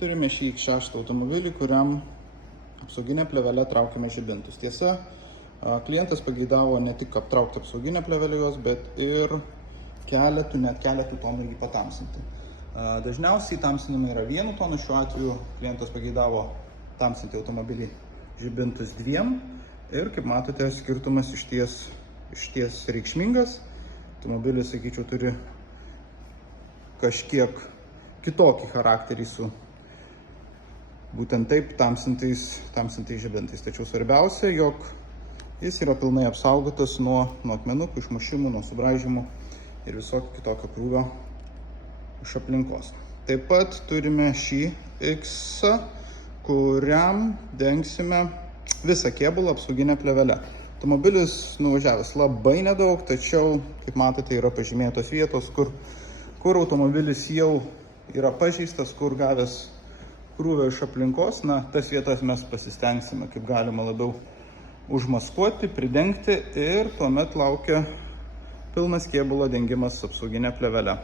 turime šį X6 automobilį, kuriam apsauginę plėvelę traukiame žibintus. Tiesa, klientas pageidavo ne tik aptraukti apsauginę plėvelę jos, bet ir net keletų tonų jį patamsinti. Dažniausiai tamsinimai yra 1 tonu, šiuo atveju klientas pageidavo tamsinti automobilį žibintus 2 ir, kaip matote, skirtumas išties reikšmingas. Automobilis, sakyčiau, turi kažkiek kitokį charakterį su būtent taip tamsintais žibintais. Tačiau svarbiausia, jog jis yra pilnai apsaugotas nuo akmenukų, išmušimų, nuo subraižymų ir visokio kitokio krūvio iš aplinkos. Taip pat turime šį X, kuriam dengsime visą kėbulą apsauginę plėvelę. Automobilis nuvažiavęs labai nedaug, tačiau, kaip matote, yra pažymėtos vietos, kur automobilis jau yra pažeistas, kur gavęs krūvio iš aplinkos. Tas vietas mes pasistengsime kaip galima labiau užmaskuoti, pridengti ir tuomet laukia pilnas kėbulo dengimas apsauginė plėvelė.